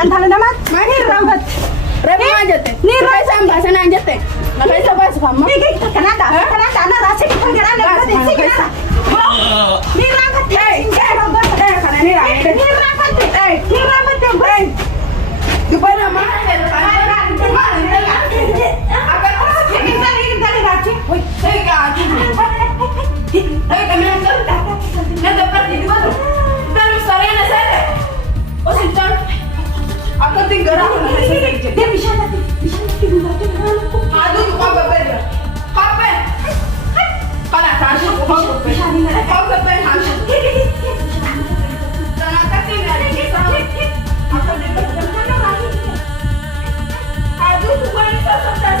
Antara nama, mana rambat? Rabu aja teh. Ni Rai sama bahasa aja teh. Makanya saya bahas kamu. Ni kenapa? Kenapa anak rasa kita kenapa? Ni kenapa? Ni rambat. Karena ini Rai. Ni rambat. Ni rambat yang baik. Kepada mana? Woi, saya gaji. Ayo kami nonton. Nanti dapat di mana? Terus saya saya. Oh sinton. Aku tinggal aku saya. Dia bisa nanti dulu. Aduh, apa beda? Apa? Kana tasuk kau Bisa ni nak. kau kepen hasil. Tanah kaki ada kita. Aku di mana? Aduh, bukan sasar.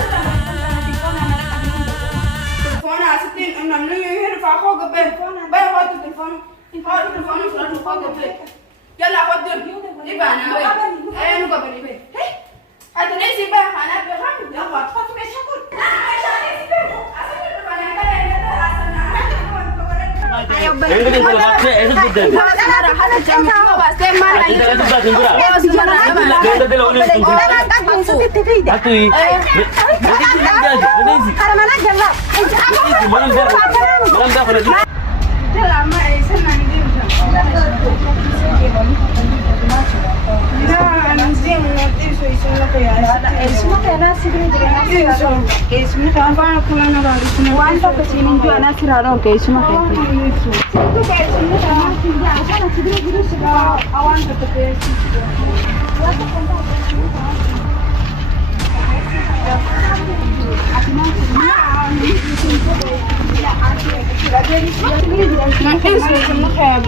Phone asitin enam ni yang hirfa kau kepen. Bayar waktu telefon. Telefon selalu kau kepen. Yalla kau dur. Di mana? Nu kau beri be. Ada ni si bah, anak berham. Ya kau. Kau tu syukur. Ayo Ini kan kalau pakai itu betul. Kita kan sudah sempurna. Kita tidak boleh sempurna. Satu ini. Karena mana gelap? Malam dah pada. Lama sana ni dia. Nah, nanti nanti isu nak ya. Semua kena sih dengan Semua kan aku nak nak semua. Wan tak kesini juga anak sirano ke semua kena. Itu kayak semua sama sih aja nak sih dulu segala awan tetap ke. Nanti semua kayak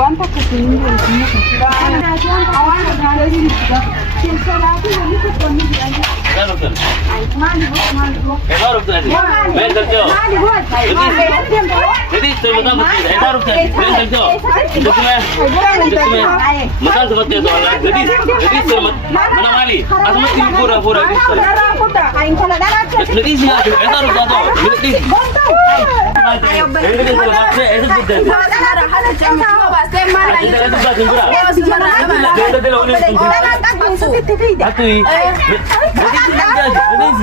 Quanta kesini juga semua. Awan ada di sini. Selalu ini ketemu dia. Kalau kan. Mali bu. Baru tadi. Main kerja. Mali bu. Jadi terutama betul. Baru tadi. Main kerja. Itu semua. Makan seperti itu orang. Jadi mana mali? Asal mesti pura-pura gitu. Jadi sih ada. Baru tadi. Jadi. Ayo Ini kan kalau pakai itu betul. Kita kan sudah sempurna. Kita tidak boleh sempurna. Satu ini.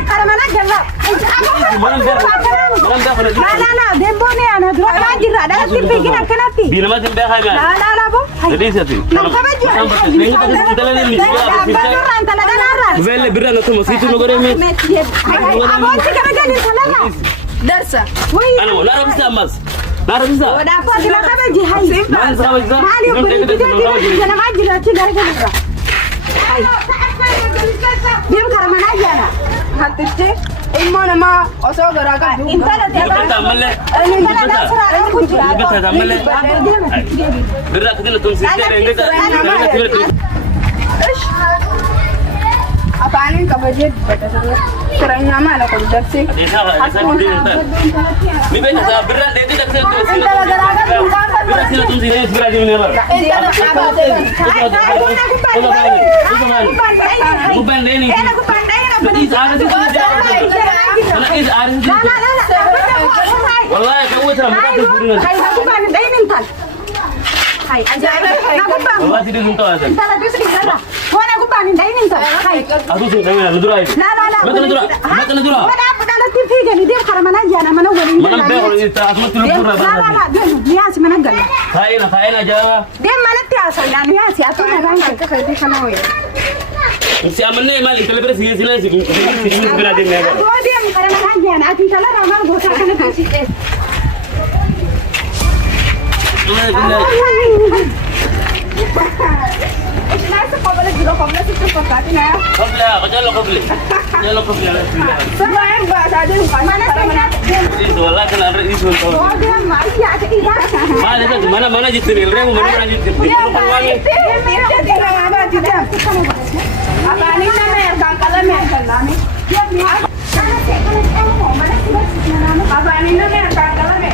Karena mana gelap? Malam dah pada. Nah, dembo ni anak dua lagi ada TV kita kenapa? Bila macam dah kan. Nah, bu. Jadi satu. Kita lagi ni. Beneran tak ada darah. Vele beran atau masih itu negara ini. Abang cakap kan salah. darsa. Ano, lara bisa mas. Lara bisa. Wada apa sila ka ba jihay? Man sama bisa. Mali ko ni dia na majira ci gar gar. Ay. Diam karama na jana. Hatice immo nama oso garaga du. Intala te ba. Kita malle. Intala da sura ku ji. Kita malle. Berat kita tuh sih kita. Ish. Apaanin ka budget bata sa Kurangnya mah ada kontraksi. Desa begini ntar. Ini beda sa berat dia tidak bisa terus. Berat sila tuh sini berat di mana? Aku pandai ni. Aku pandai na. Jadi ada sih. Anak ini ada sih. Wallahi kamu cara muka tu buringan. Aku pandai ni tal. Hai, ajaib. Aku bang. Wallahi tidak suntuk aja. Intala tu sedih dah. Wana aku pandai ni tal. Hai. Aku sudah dengar ludurai. Mata ludura. Wada apa dah TV jadi dia karama na jana mana wali. Mana behol ini asma tu ludura. Dia dia si mana gal. Kain aja. Dia mana tiasa dan dia si atu na bang ka kai di kana we. Si amne mali telebre sila berat di mana? Aduh dia karama na jana ati tala rama gosa kana si. Nasa pa bala dilo pabla sa pagkati na. Qabla, kajalo qabli. Sebenarnya mbak saja Mana sana? Itu wala kan ada isu to. Oh dia mai ya ke ida. Mana kan mana jitin remu mana jitin. dia tinggal apa tidak. Apa ini namanya kangkala me. Dia ni sana se kana mo mana sila nama. Apa ini namanya kangkala me.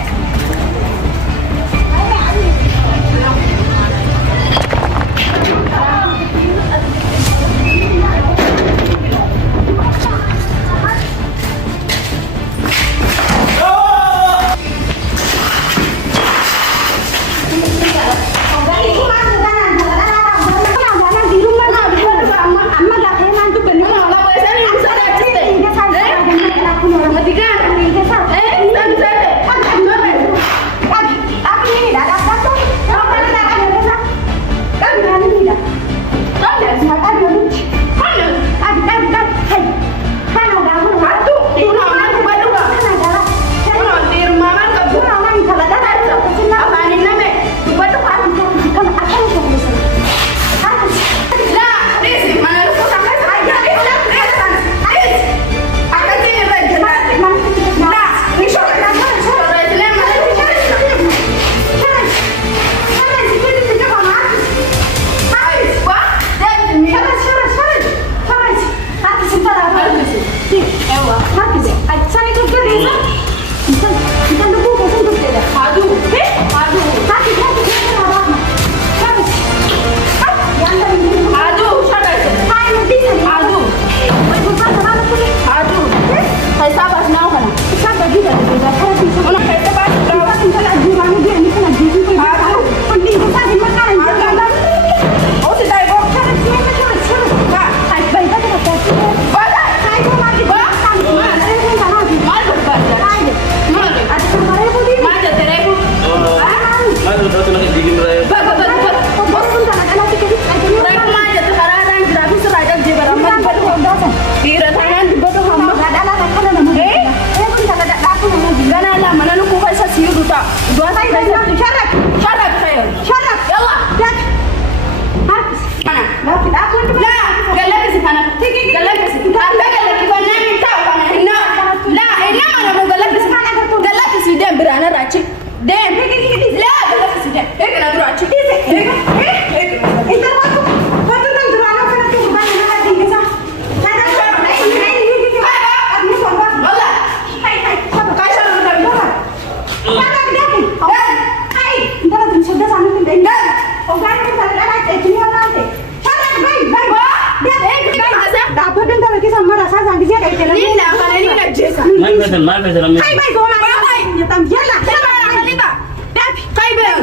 besan maal besan amni. Hai bai goma. Bai. Ya tam yalla. Sama Khalida. Dap. Kai ben.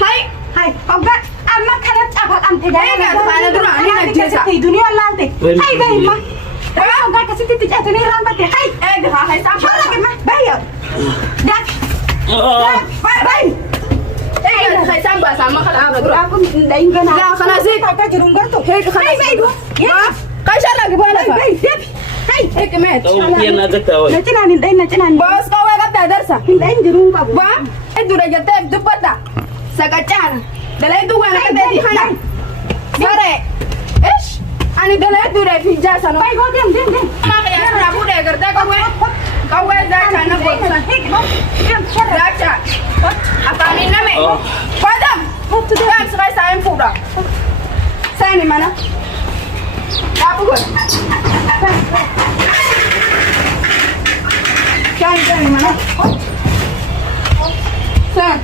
Hai. Hai. Oga amma kana taba am te Eh, ga tsana dura, ni na jesa. Te dunia lalte. Hai bai ma. Oga ka sitti ti jatani rambate. Hai. Eh, ga hai sam. Shalla ke ma. Bai ya. Dap. Bai bai. Eh, ga hai sam ba sama khala dura. Aku ndain gana. Ya kana zai ka jirun garto. Hey, Hai bai go. Ba. Kai shalla ga bala fa. Bai dap. Hai. Eh, kemet. Tahu kian nak tahu. Na cinanin dai na cinanin. Bos kau ga ta darsa. Ndain jirun ka bu. Ba. Eh, dura jate dupata. Sakacana. Dalai tu kan ada di hana. Sare. Ish. Ani dalai tu re pija sana. Bai go dem dem dem. Ma ka ya rabu de garda kau we. Kau we da kana bol sa. Dacha. Apa ni nama? Oh. Padam. Tu tu am sai sai fuda. Sai ni mana? Apa gol? Sai ni mana? Sai.